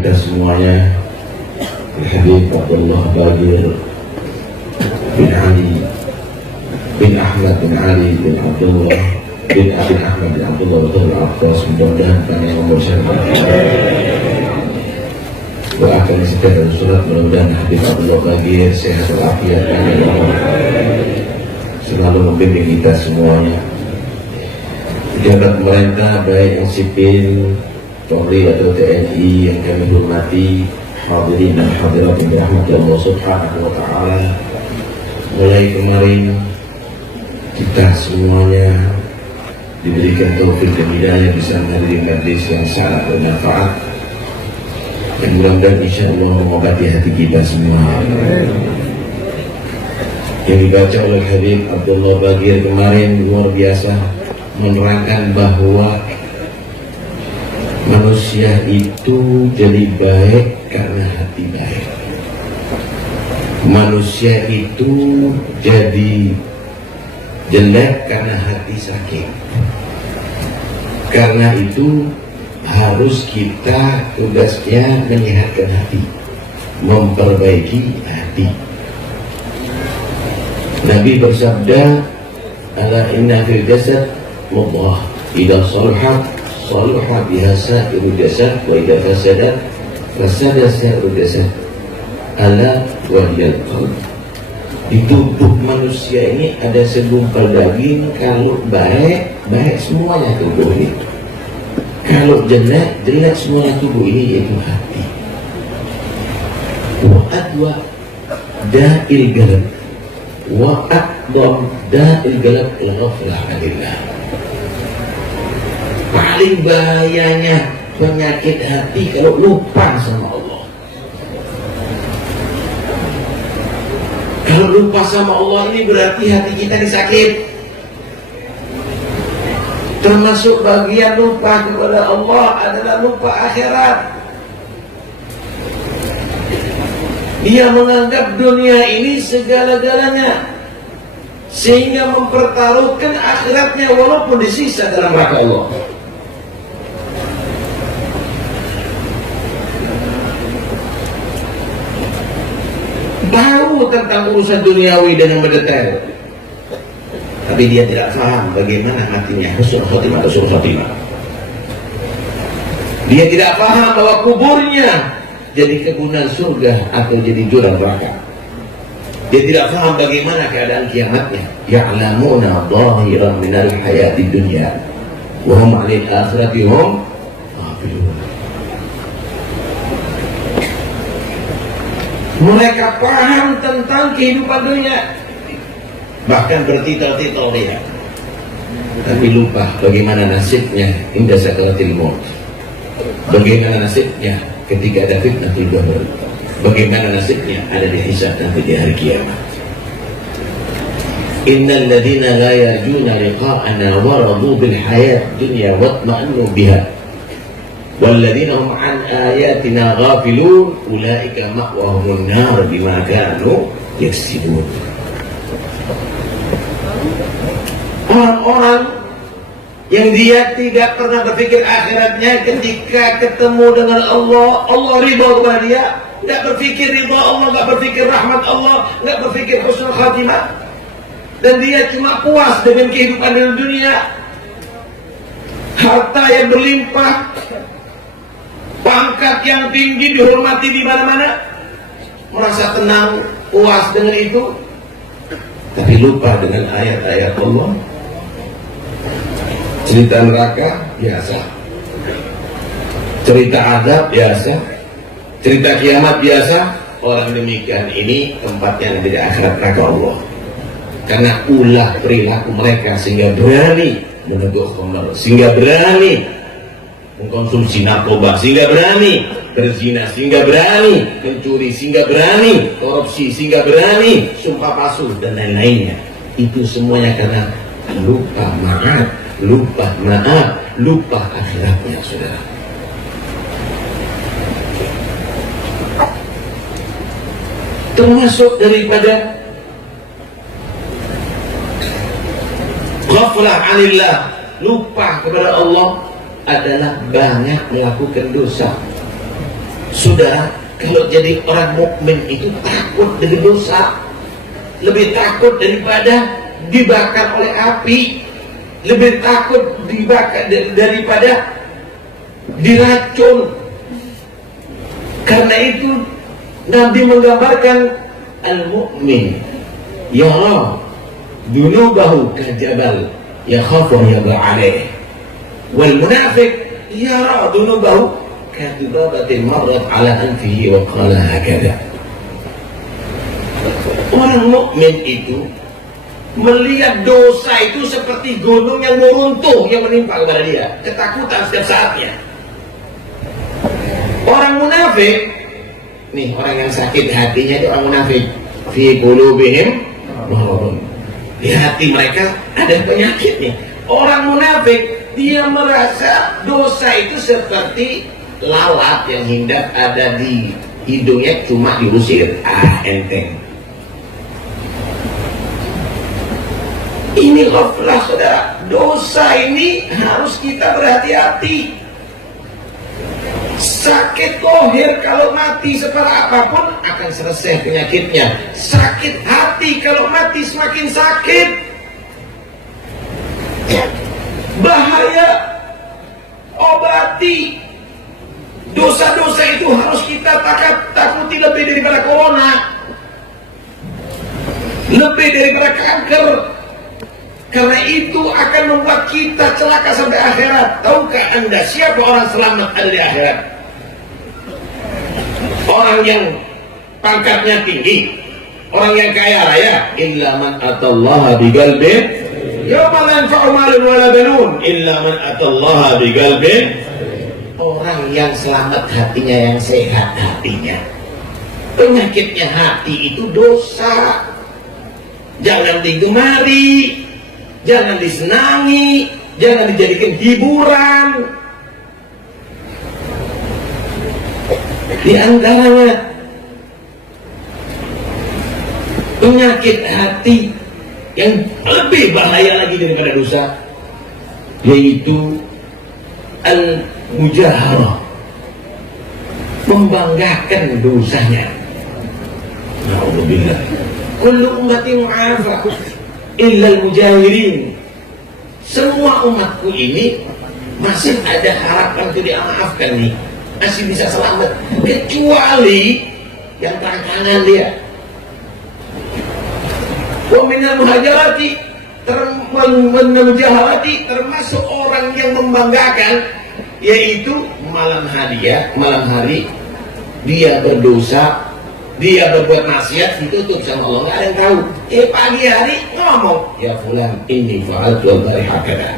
kita semuanya, Habib Abdullah Bagir bin Ali bin Ahmad bin Ali bin Abdullah bin Ahmad bin Abdullah bin Abbas, mudah-mudahan kami membersyarat doakan setiap dan surat, mudah-mudahan Habib Abdullah Bagir sehat walafiat dan selalu membimbing kita semuanya. Pejabat pemerintah baik yang sipil, Polri atau TNI yang kami hormati, hadirin dan hadirat yang dirahmati Allah Subhanahu wa Ta'ala. Mulai kemarin kita semuanya diberikan taufik dan hidayah bisa menghadiri majlis yang sangat bermanfaat, yang mudah-mudahan insya Allah mengobati hati kita semua. Yang dibaca oleh Habib Abdullah Bagir kemarin luar biasa, menerangkan bahwa manusia itu jadi baik karena hati baik. Manusia itu jadi jelek karena hati sakit. Karena itu harus kita tugasnya menyehatkan hati, memperbaiki hati. Nabi bersabda, ala inna fil jasad mudghah idza salahat salaha biha sa'iru jasad wa idza fasadat fasada sa'iru jasad ala wa hiyal qalb. Di tubuh manusia ini ada segumpal daging, kalau baik, baik semuanya tubuh ini. Kalau jelek, jelek semuanya tubuh ini, yaitu hati. Wa adwa da'il galab wa akbar da'il galab al-ghaflah anillah. Paling bahayanya penyakit hati kalau lupa sama Allah. Kalau lupa sama Allah ini berarti hati kita disakit. Termasuk bagian lupa kepada Allah adalah lupa akhirat. Dia menganggap dunia ini segala-galanya, sehingga mempertaruhkan akhiratnya walaupun disisa dalam neraka Allah. Tahu tentang urusan duniawi dengan mendetail, tapi dia tidak paham bagaimana hatinya husnul khotimah. Dia tidak paham bahwa kuburnya jadi kebunan surga atau jadi jurang neraka. Dia tidak paham bagaimana keadaan kiamatnya. Ya'lamuna dhahiran minal hayati dunya wa hum 'anil akhirati hum ghafilun. Mereka paham tentang kehidupan dunia, bahkan bertitel-titel dia, tapi lupa bagaimana nasibnya inda sakaratil maut, bagaimana nasibnya ketika ada fitnatul qabr, bagaimana nasibnya ada di hisab nanti di hari kiamat. Innal ladzina la yarjuna liqa'ana wa radu bil hayat dunya watma'annu biha walladzina hum an ayatina ghafilun ulaika ma'wahumun nar bima kanu yaksibun. Orang-orang yang dia tidak pernah berpikir akhiratnya, ketika ketemu dengan Allah, Allah ridha kepada dia, nggak berpikir ridha Allah, nggak berpikir rahmat Allah, nggak berpikir husnul khatimah, dan dia cuma puas dengan kehidupan dalam dunia, harta yang berlimpah, pangkat yang tinggi, dihormati di mana-mana, merasa tenang, puas dengan itu, tapi lupa dengan ayat-ayat Allah. Cerita neraka biasa, cerita azab biasa, cerita kiamat biasa. Orang demikian ini tempatnya nanti di akhirat neraka Allah, karena ulah perilaku mereka sehingga berani meneguh khamr, sehingga berani mengkonsumsi narkoba, sehingga berani berzina, sehingga berani mencuri, sehingga berani korupsi, sehingga berani sumpah palsu dan lain-lainnya. Itu semuanya karena lupa maaf, lupa akhiratnya, saudara. Termasuk daripada ghaflah anillah, lupa kepada Allah, adalah banyak melakukan dosa. Saudara, kalau jadi orang mukmin itu takut dengan dosa, lebih takut daripada dibakar oleh api, lebih takut dibakar daripada diracun. Karena itu Nabi menggambarkan al-mu'min yara dunubahu kajabal yakhafu yaba alaih, wal munafiq yara dunubahu kadubabatin marrat ala anfihi wa qala hakada. Orang mukmin itu melihat dosa itu seperti gunung yang meruntuh yang menimpa kepada dia, ketakutan setiap saatnya. Orang munafik, nih orang yang sakit hatinya itu orang munafik. Fi qulubihim maradun. Di hati mereka ada penyakit nih. Orang munafik dia merasa dosa itu seperti lalat yang hinggap ada di hidungnya cuma diusir. Enteng. Ini ghaflah saudara. Dosa ini harus kita berhati-hati. Sakit kohir kalau mati separah apapun akan selesai penyakitnya. Sakit hati kalau mati semakin sakit. Bahaya. Obati. Dosa-dosa itu harus kita takuti lebih daripada corona, lebih daripada kanker. Karena itu akan membuat kita celaka sampai akhirat. Tahukah anda siapa orang selamat ada di akhirat? Orang yang pangkatnya tinggi, orang yang kaya raya. Illa man atallaha biqalbin yawma la yanfa'u malun wala banun illa man atallaha biqalbin. Orang yang selamat hatinya, yang sehat hatinya. Penyakitnya hati itu dosa. Jangan digemari, jangan disenangi, jangan dijadikan hiburan. Di antaranya penyakit hati yang lebih bahaya lagi daripada dosa, yaitu al-mujaharah, membanggakan dosanya. Na'udzubillah. Kullu ummati mu'afa illa al-mujahirin. Semua umatku ini masih ada harapan untuk dimaafkan nih, masih bisa selamat, kecuali yang terang-terangan dia. Wa minal muhajirati, mujaharati, termasuk orang yang membanggakan, yaitu malam hari dia berdosa, dia berbuat maksiat, ditutup sama Allah, nggak ada yang tahu. Pagi hari ngomong, ya fulan ini fa'altu al-bariha kada.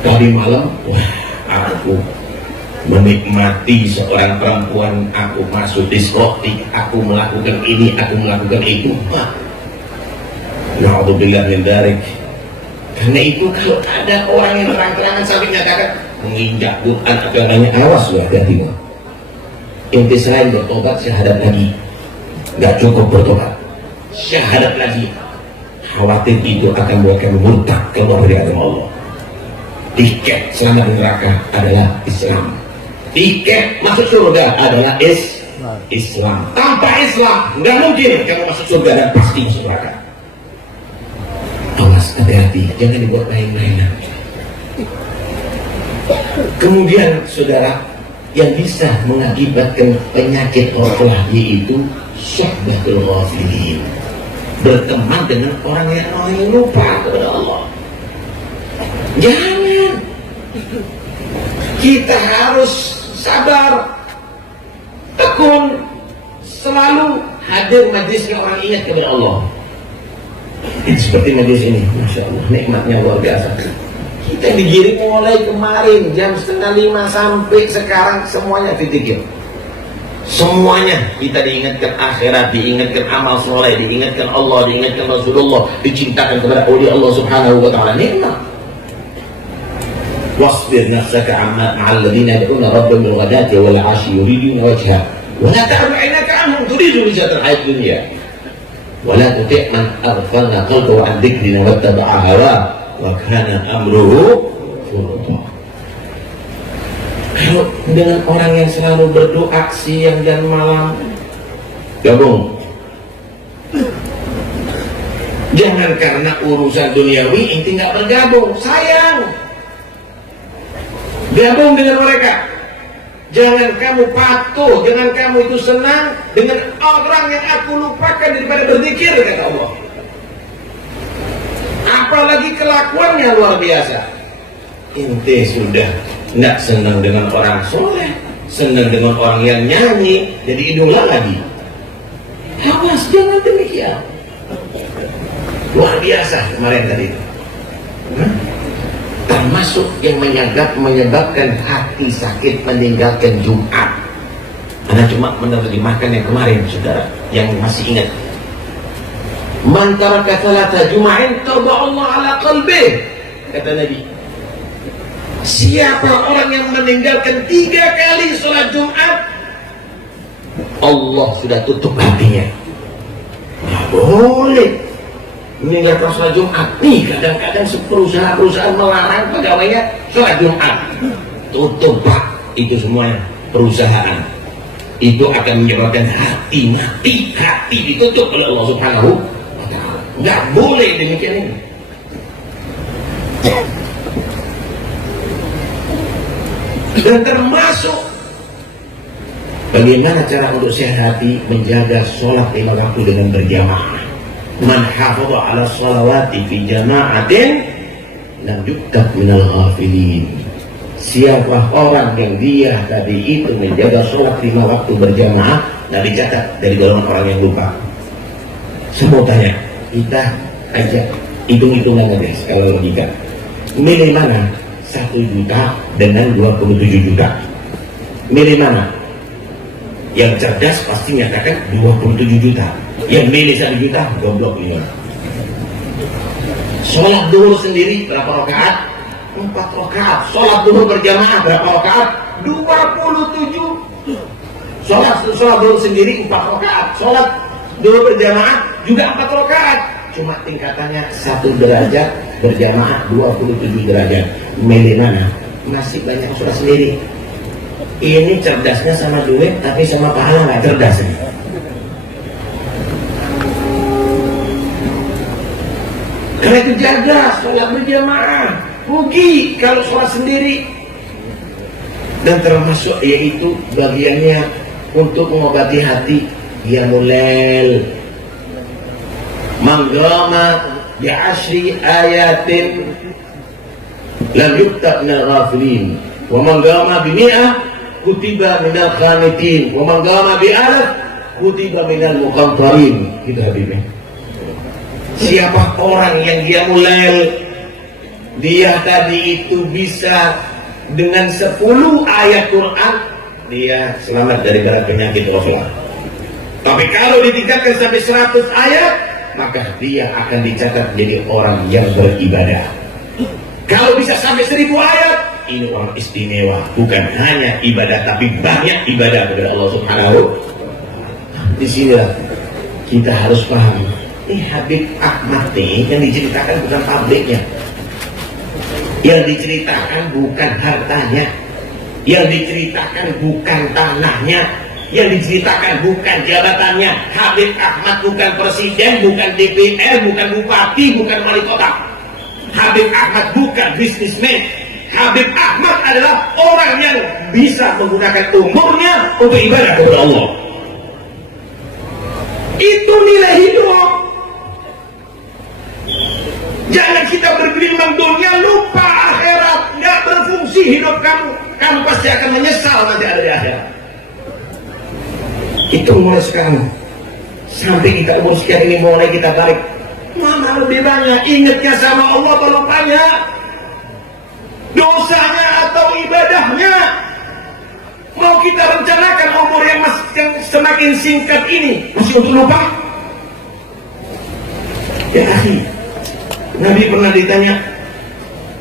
Tadi malam, wah, aku menikmati seorang perempuan, aku masuk diskotik, aku melakukan ini, aku melakukan itu. Na'udzubillah min dzalik. Karena itu kalau ada orang yang terang-terangan sampai menyatakan menginjak Quran atau yang lainnya, awas loh, hati-hati. Inti selain bertobat, syahadat lagi. Gak cukup bertobat, syahadat lagi. Khawatir itu akan membuat kamu murtad keluar dari agama Allah. Tiket selamat di neraka adalah Islam. Tiket masuk surga adalah Islam. Tanpa Islam nggak mungkin kamu masuk surga dan pasti masuk neraka. Awas, hati-hati, jangan dibuat main-mainan. Kemudian saudara, yang bisa mengakibatkan penyakit ghaflah yaitu syahbatul ghafilin, berteman dengan orang yang lupa kepada Allah. Jangan. Kita harus sabar, tekun, selalu hadir majlisnya orang ingat kepada Allah. Seperti majlis ini, Masya Allah, nikmatnya luar biasa. Kita digiring mulai kemarin jam 4:30 sampai sekarang semuanya dipikir. Semuanya kita diingatkan akhirat, diingatkan amal soleh, diingatkan Allah, diingatkan Rasulullah, dicintakan kepada awliya Allah Subhanahu wa taala. Nikmat. Wasbir nafsaka ma'al ladzina yad'una rabbahum bil ghadati wal 'ashyi yuriduna wajha wa la ta'du 'ainaka 'anhum turidu zinata al-hayat dunya wa la tuti' man aghfalna qalbahu 'an dzikrina wattaba'a hawa wa kana amruhu furta. Kalau dengan orang yang selalu berdoa siang dan malam, gabung. Jangan karena urusan duniawi inti nggak bergabung, sayang. Gabung dengan mereka. Jangan kamu patuh, jangan kamu itu senang dengan orang yang aku lupakan daripada berzikir, kata Allah. Apalagi kelakuannya luar biasa. Ente sudah tidak senang dengan orang soleh, senang dengan orang yang nyanyi, jadi idola lagi. Awas, jangan demikian. Luar biasa kemarin tadi itu. Termasuk yang menyebabkan hati sakit meninggalkan Jumat. Anda cuma menerjemahkan yang kemarin, saudara, yang masih ingat. Man taraka salata Jum'ain taba Allah ala qalbih, kata Nabi. Siapa orang yang meninggalkan 3 kali sholat Jumat, Allah sudah tutup hatinya. Nggak boleh meninggalkan sholat Jumat. Nih kadang-kadang perusahaan melarang pegawainya sholat Jumat. Tutup Pak, itu semua perusahaan. Itu akan menyebabkan hati mati, hati ditutup oleh Allah Subhanahu wa Ta'ala. Nggak boleh demikian ini. Dan termasuk bagaimana cara untuk sehat hati menjaga sholat 5 waktu dengan berjamaah. Man hafadha ala sholawati fi jama'atin lam yuktab minal ghafilin. Siapa orang yang dia tadi itu menjaga sholat 5 waktu berjamaah, nah dicatat dari golongan orang yang lupa. Saya mau tanya, kita aja hitung-hitungan aja skala logika. Milih mana? 1 juta dengan 27 juta. Milih mana? Yang cerdas pasti nyatakan 27 juta. Yang milih 1 juta, goblok ini. Sholat duhur sendiri berapa rakaat? 4 rakaat. Sholat duhur berjamaah berapa rakaat? 27. Sholat duhur sendiri 4 rakaat. Sholat duhur berjamaah juga 4 rakaat. Cuma tingkatannya 1 derajat, berjamaah 27 derajat. Milih mana? Masih banyak sholat sendiri. Ini cerdasnya sama duit, tapi sama pahala nggak cerdas ini. Karena itu jaga sholat berjamaah. Rugi kalau sholat sendiri. Dan termasuk yaitu bagiannya untuk mengobati hati. Ya mulel manggama bi'ashri ayatin lam yuktab minal ghafilin wa manggama bimi'ah kutiba minal qanitin wa manggama bi'alaf kutiba minal muqantarin. Gitu Habibnya. Siapa orang yang dia mulai, dia tadi itu bisa dengan 10 ayat Quran, dia selamat dari penyakit Rasulullah. Tapi kalau ditingkatkan sampai 100 ayat, maka dia akan dicatat jadi orang yang beribadah. Kalau bisa sampai 1000 ayat, ini orang istimewa. Bukan hanya ibadah, tapi banyak ibadah kepada Allah Subhanahu. Di sinilah kita harus paham. Ini Habib Ahmad nih yang diceritakan bukan pabriknya, yang diceritakan bukan hartanya, yang diceritakan bukan tanahnya, yang diceritakan bukan jabatannya. Habib Ahmad bukan presiden, bukan DPR, bukan bupati, bukan wali kota. Habib Ahmad bukan bisnismen. Habib Ahmad adalah orang yang bisa menggunakan umurnya untuk ibadah kepada Allah. Itu nilai hidup. Jangan kita bergelimang dunia, lupa akhirat, nggak berfungsi hidup kamu. Kamu pasti akan menyesal nanti ada di akhirat. Itu mulai sekarang. Sampai kita umur sekian ini mulai kita balik. Mana lebih banyak ingatnya sama Allah atau lupanya? Dosanya atau ibadahnya? Mau kita rencanakan umur yang semakin singkat ini masih untuk lupa? Ya akhi, Nabi pernah ditanya,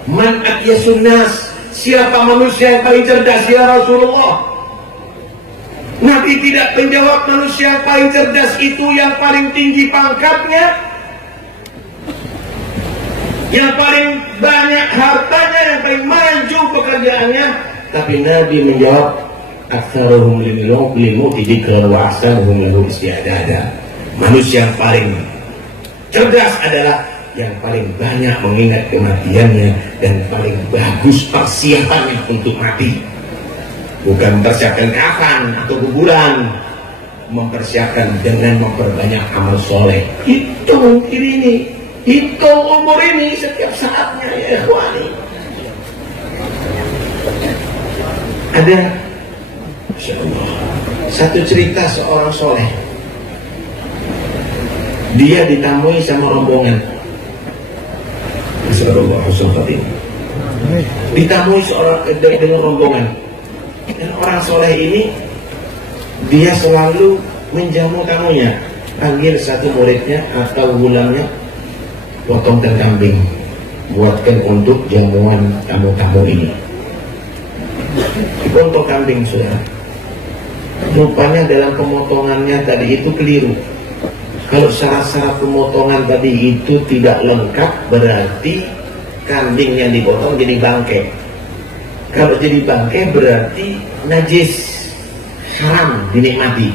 Man atyasun nas, siapa manusia yang paling cerdas ya Rasulullah? Nabi tidak menjawab manusia yang paling cerdas itu yang paling tinggi pangkatnya, yang paling banyak hartanya, yang paling maju pekerjaannya. tapi Nabi menjawab, aktsaruhum lil-mauti dzikran wa ahsanuhum lahu isti'dada. Manusia yang paling cerdas adalah yang paling banyak mengingat kematiannya dan paling bagus persiapannya untuk mati. Bukan mempersiapkan kafan atau kuburan, mempersiapkan dengan memperbanyak amal soleh. Hitung ini, hitung umur ini setiap saatnya ya ikhwani. Ada, Masya Allah, satu cerita seorang soleh. Dia ditamui sama rombongan. Masya Allah, ditamui dengan rombongan. Dan orang soleh ini dia selalu menjamu tamunya. Panggil satu muridnya atau gulangnya, potongkan kambing, buatkan untuk jamuan tamu-tamu ini. Dipotong kambing, saudara. Rupanya dalam pemotongannya tadi itu keliru. Kalau syarat-syarat pemotongan tadi itu tidak lengkap, berarti kambing yang dipotong jadi bangkai. Kalau jadi bangkai berarti najis, haram dinikmati.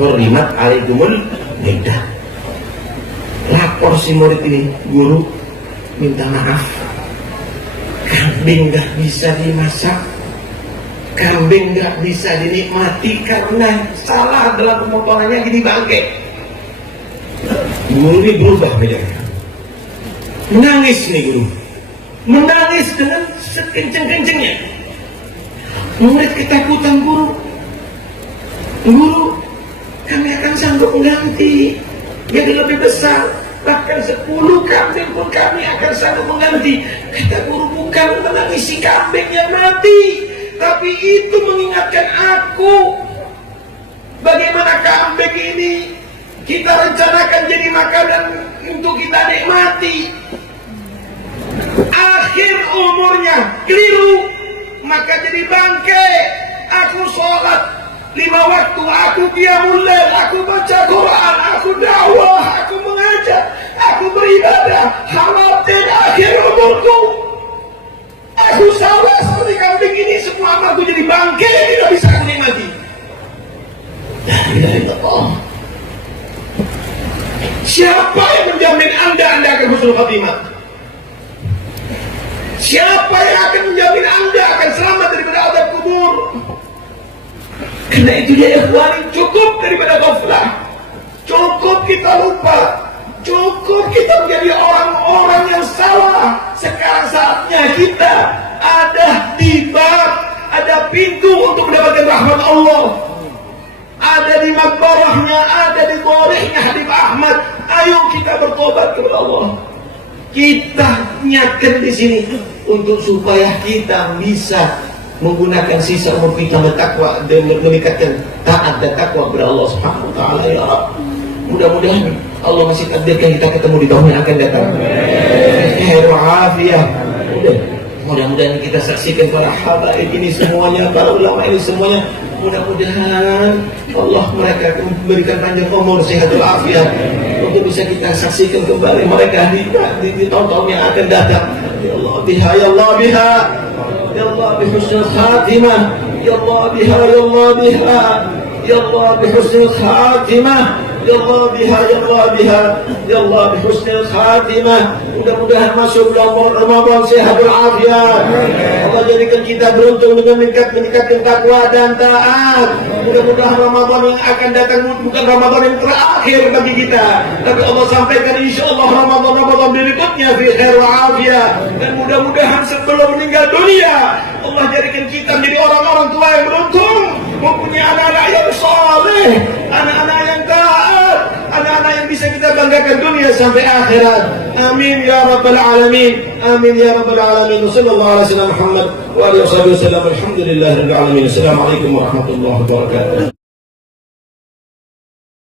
Hurrimat alaikumul maidah. Lapor si murid ini, guru minta maaf, kambing gak bisa dimasak, kambing gak bisa dinikmati karena salah dalam pemotongannya jadi bangkai. Guru ini berubah bedanya. Menangis nih guru, menangis dengan sekenceng-kencengnya. Murid ketakutan, guru, kami akan sanggup mengganti jadi lebih besar, bahkan 10 kambing pun kami akan sanggup mengganti. Kata guru, bukan menangisi kambing yang mati, tapi itu mengingatkan aku bagaimana kambing ini kita rencanakan jadi makanan untuk kita nikmati. Akhir umurnya keliru, maka jadi bangkai. Aku sholat 5 waktu, aku qiyamul lail, aku baca Quran, aku dakwah, aku mengajar, aku beribadah. Khawatir akhir umurku aku sama seperti kambing ini, semua amalku jadi bangkai, tidak bisa aku nikmati. Dari Allah. Siapa yang menjamin Anda akan husnul khatimah? Siapa yang akan menjamin Anda akan selamat daripada azab kubur? Karena itu dia ikhwani, cukup daripada ghaflah, cukup kita lupa, cukup kita menjadi orang-orang yang salah. Sekarang saatnya kita ada di bab, ada pintu untuk mendapatkan rahmat Allah. Ada di makbarahnya, ada di gorehnya Habib Ahmad. Ayo kita bertobat kepada Allah. Kita niatkan di sini untuk supaya kita bisa menggunakan sisa umur kita bertakwa dan meningkatkan taat dan takwa kepada Allah Subhanahu wa taala ya Rabb. Mudah-mudahan Allah masih takdirkan kita ketemu di tahun yang akan datang. Khair wa afiyah. Mudah-mudahan kita saksikan para habaib ini semuanya, para ulama ini semuanya. Mudah-mudahan Allah mereka memberikan panjang umur, sehat dan afiat untuk bisa kita saksikan kembali mereka di tahun-tahun yang akan datang. Ya Allah biha, ya Allah biha, ya Allah bihusnul khatimah, ya Allah biha, ya Allah biha, ya Allah bihusnul khatimah, ya Allah biha, ya Allah biha, ya Allah bihusnul khatimah. Mudah-mudahan masuk bulan Ramadan sehat walafiat. Allah jadikan kita beruntung dengan meningkatkan takwa dan taat. Mudah-mudahan Ramadan yang akan datang bukan Ramadan yang terakhir bagi kita, tapi Allah sampaikan insyaallah Ramadan berikutnya fi khair walafiat. Dan mudah-mudahan sebelum meninggal dunia Allah jadikan kita menjadi orang-orang tua yang beruntung, mempunyai anak-anak yang saleh, anak-anak yang taat, anak-anak yang bisa kita banggakan dunia sampai akhirat. Amin ya rabbal alamin. Amin ya rabbal alamin. Sallallahu alaihi wasallam Muhammad wa alihi wasallam. Alhamdulillahirabbil alamin. Assalamualaikum warahmatullahi wabarakatuh.